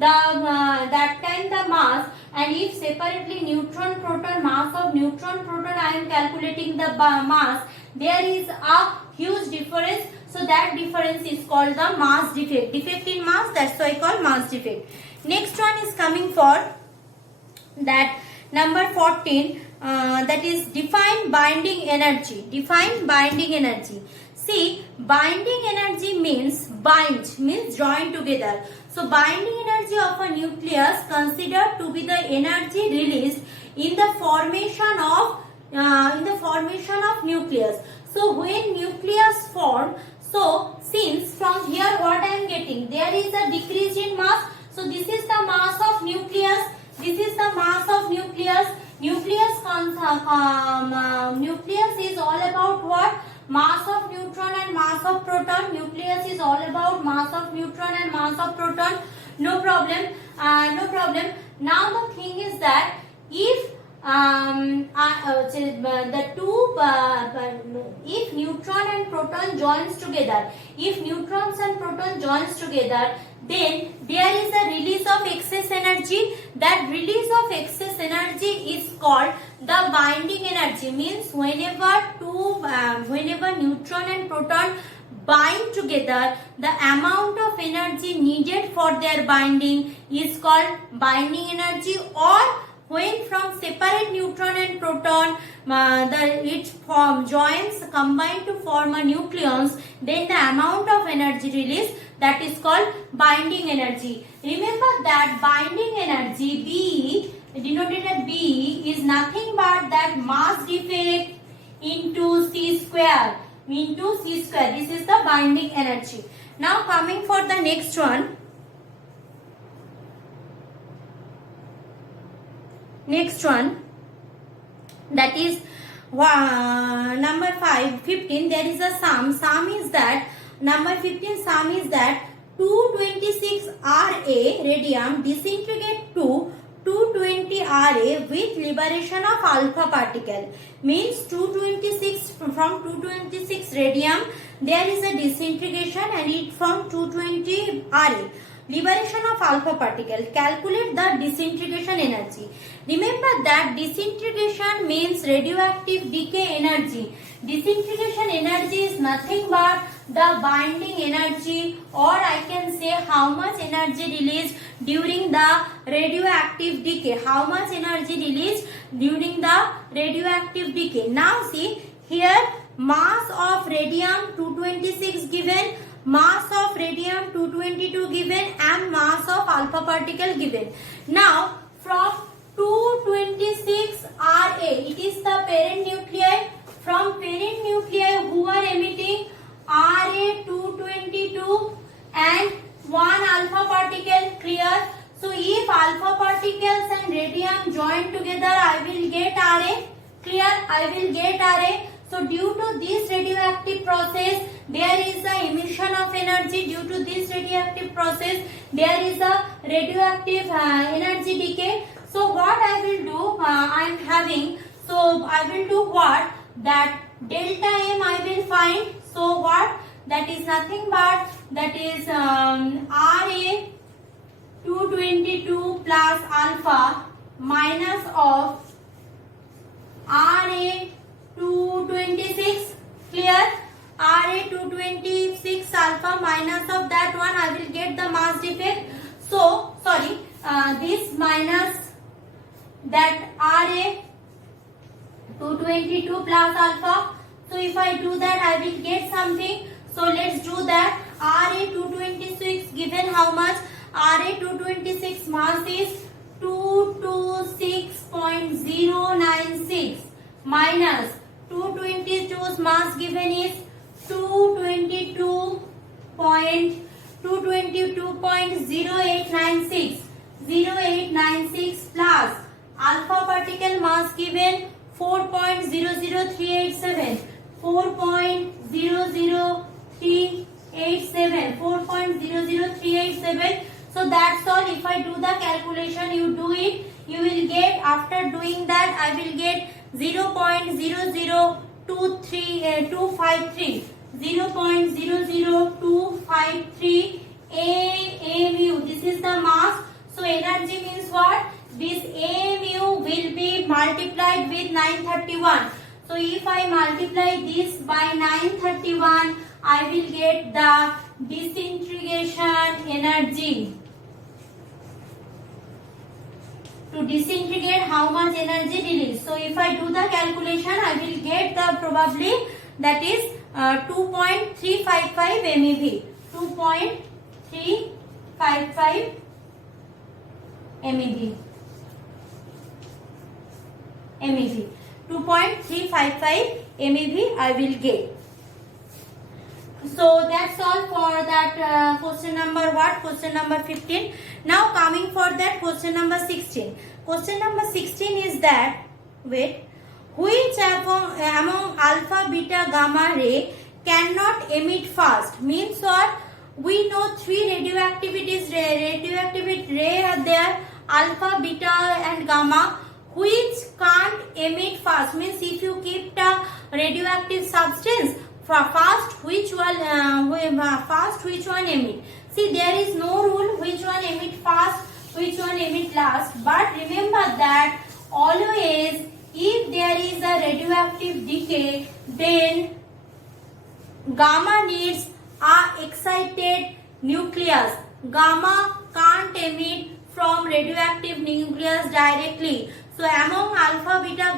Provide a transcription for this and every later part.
that time the mass, and if separately neutron proton, mass of neutron proton I am calculating the mass, there is a huge difference. So that difference is called the mass defect. Defect in mass, that's why I call mass defect. Next one is coming for that number 14, that is define binding energy. Define binding energy. See, binding energy means bind, means join together. So binding energy of a nucleus considered to be the energy released in the formation of nucleus. So when nucleus form, so since from here what I am getting, there is a decrease in mass. So this is the mass of nucleus. This is the mass of nucleus. Nucleus is all about what? Mass of neutron and mass of proton. Nucleus is all about mass of neutron and mass of proton. No problem. No problem. Now the thing is that if if neutron and proton joins together, if neutrons and proton joins together, then there is a release of excess energy. That release of excess energy is called the binding energy. Means whenever neutron and proton bind together, the amount of energy needed for their binding is called binding energy. Or when from separate neutron and proton joins combine to form a nucleons, then the amount of energy released, that is called binding energy. Remember that binding energy B, denoted as B, is nothing but that mass defect into C square. This is the binding energy. Now coming for the next one. Next one, that is number 15. There is a sum. Sum is that number 15. Sum is that 226 Ra radium disintegrate to 220 Ra with liberation of alpha particle. Means 226 from 226 radium there is a disintegration and it from 220 Ra. Liberation of alpha particle. Calculate the disintegration energy. Remember that disintegration means radioactive decay energy. Disintegration energy is nothing but the binding energy, or I can say how much energy released during the radioactive decay. How much energy released during the radioactive decay. Now see here, mass of radium 226 given, mass of radium 222 given, and mass of alpha particle given. Now from 226 Ra, it is the parent nuclei. From parent nuclei who are emitting Ra 222 and one alpha particle. Clear? So if alpha particles and radium join together, I will get Ra. Clear? I will get Ra. So due to this radioactive process, there is a emission of energy. Due to this radioactive process, there is a radioactive energy decay. So what I will do, I am having, so I will do what? That delta M I will find. So what? That is nothing but that is Ra 222 plus alpha minus of Ra 226. Clear? Ra 226 alpha minus of that one, I will get the mass defect. So sorry, this minus that Ra 222 plus alpha. So if I do that, I will get something. So let's do that. Ra 226 given how much? Ra 226 mass is 226.096 minus 222's mass given is 222.0896 plus alpha particle mass given 4.00387 4.00387. So that's all. If I do the calculation, you do it, you will get, after doing that, I will get 0.00253 0.00253 AMU. This is the mass energy means what? This mu will be multiplied with 931. So if I multiply this by 931, I will get the disintegration energy. To disintegrate, how much energy released? So if I do the calculation, I will get the probably that is 2.355 MeV. 2.355 MeV. 2.355 MeV I will get. So that's all for that question number what? Question number 15. Now coming for that question number 16. Question number 16 is that, wait, which among alpha, beta, gamma ray cannot emit fast? Means what? We know three radioactive ray are there, alpha, beta and gamma, which can't emit fast. Means if you keep the radioactive substance fast, which one emit? See, there is no rule which one emit fast, which one emit last. But remember that always if there is a radioactive decay, then gamma needs a excited nucleus. Gamma can't emit from radioactive nucleus directly. So among alpha, beta,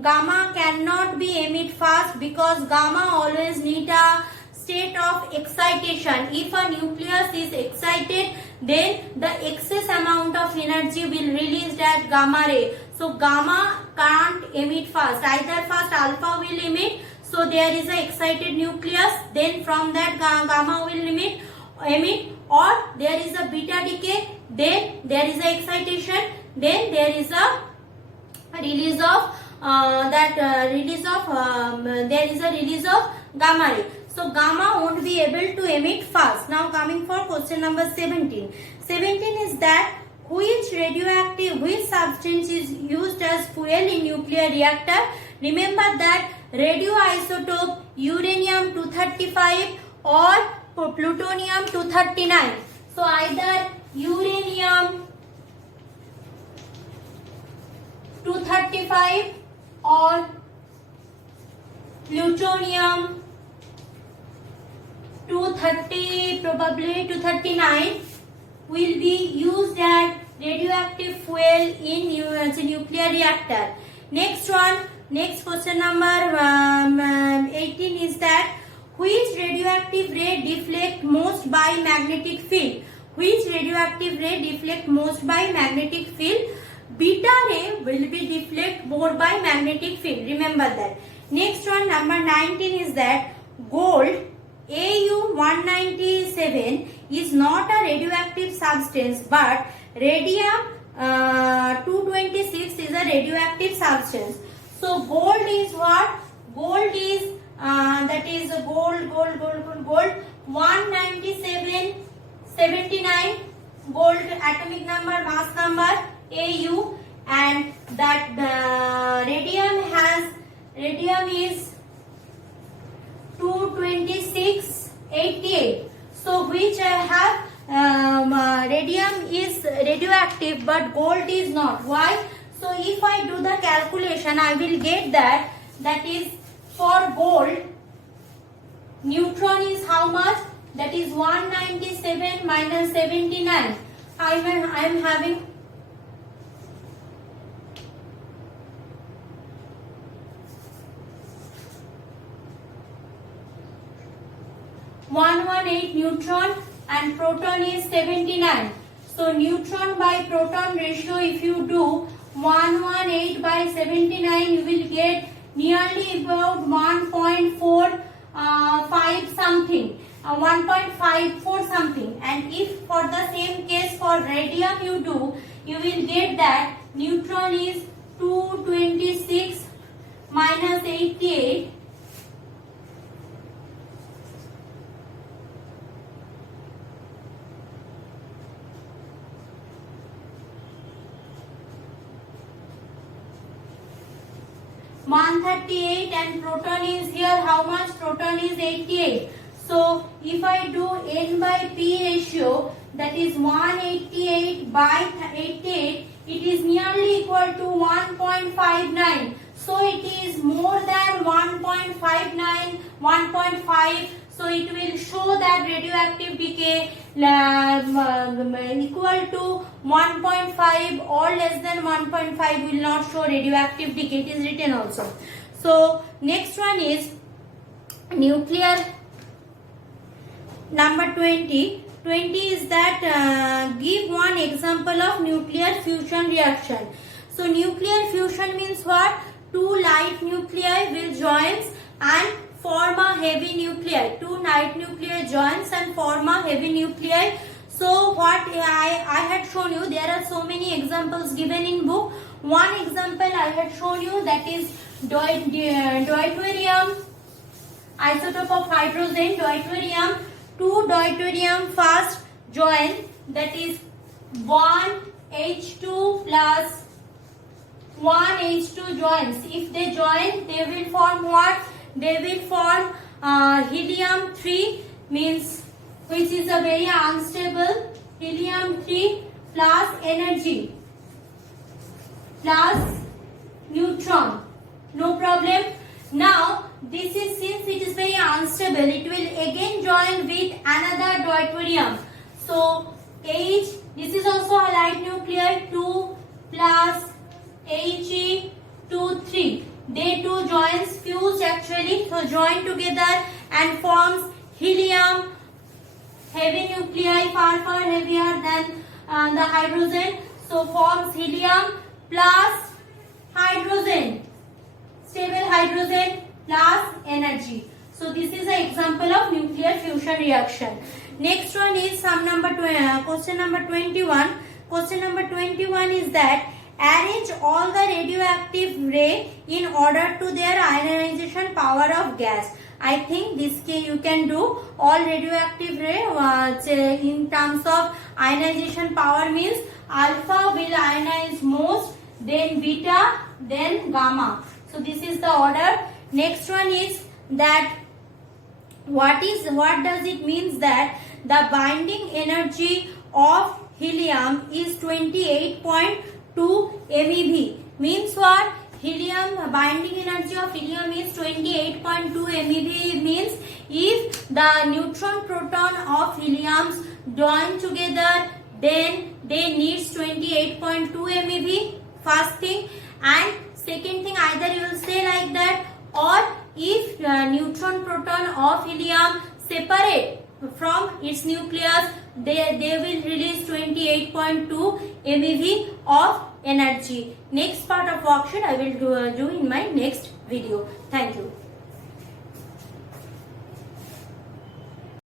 gamma cannot be emit fast because gamma always need a state of excitation. If a nucleus is excited, then the excess amount of energy will release that gamma ray. So gamma can't emit fast. Either first alpha will emit, so there is a excited nucleus, then from that gamma will emit, or there is a beta decay, then there is a excitation, then there is a release of gamma ray. So gamma won't be able to emit fast. Now coming for question number 17. 17 is that which substance is used as fuel in nuclear reactor? Remember that radioisotope uranium-235 or plutonium-239. So either uranium-235 or plutonium-230, probably 239 will be used as radioactive fuel in nuclear reactor. Next question number 18 is that which radioactive ray deflect most by magnetic field? Which radioactive ray deflect most by magnetic field? Beta ray will be deflect more by magnetic field. Remember that. Next one, number 19 is that gold Au-197 is not a radioactive substance, but radium-226 is a radioactive substance. So gold is what? Gold is that is gold 197 79 gold atomic number, mass number Au, and that radium is 226 88. So which I have radium is radioactive but gold is not. Why? So if I do the calculation, I will get that is for gold neutron is how much? That is 197 minus 79. I am having 118 neutron and proton is 79. So neutron by proton ratio, if you do 118 by 79, you will get nearly about 1.45 something, 1.54 something. And if for the same case for radium you do, you will get that neutron is 226 minus 88. And proton is here how much? Proton is 88. So if I do N by P ratio, that is 188 by 88, it is nearly equal to 1.59. So it is more than 1.59, 1.5. So it will show that radioactive decay equal to 1.5 or less than 1.5 will not show radioactive decay. It is written also. So next one is nuclear number 20. 20 is that give one example of nuclear fusion reaction. So nuclear fusion means what? Two light nuclei will join and form a heavy nuclei. Two light nuclei joins and form a heavy nuclei. So what I had shown you, there are so many examples given in book. One example I had shown you, that is deuterium, isotope of hydrogen, deuterium. Two deuterium first join, that is 1H2 plus 1H2 joins. If they join, they will form what? They will form helium 3, means which is a very unstable, helium 3 plus energy plus neutron. No problem. Now this is, since it is very unstable, it will again join with another deuterium. So H, this is also a light nuclei, 2 plus He2 3. They two joins fused actually, so join together and forms helium, heavy nuclei, far heavier than the hydrogen. So forms helium plus hydrogen, stable hydrogen plus energy. So this is an example of nuclear fusion reaction. Next one is question number 21. Question number 21 is that arrange all the radioactive ray in order to their ionization power of gas. I think this you can do. All radioactive ray in terms of ionization power means alpha will ionize most, then beta, then gamma. So this is the order. Next one is that what does it means that the binding energy of helium is 28.2 MeV. Means what? Helium, binding energy of helium is 28.2 MeV. Means if the neutron proton of heliums join together, then they needs 28.2 MeV. First thing, and second thing, either you will say like that, or if neutron proton of helium separate from its nucleus, they will release 28.2 MeV of energy. Next part of worksheet I will do in my next video. Thank you.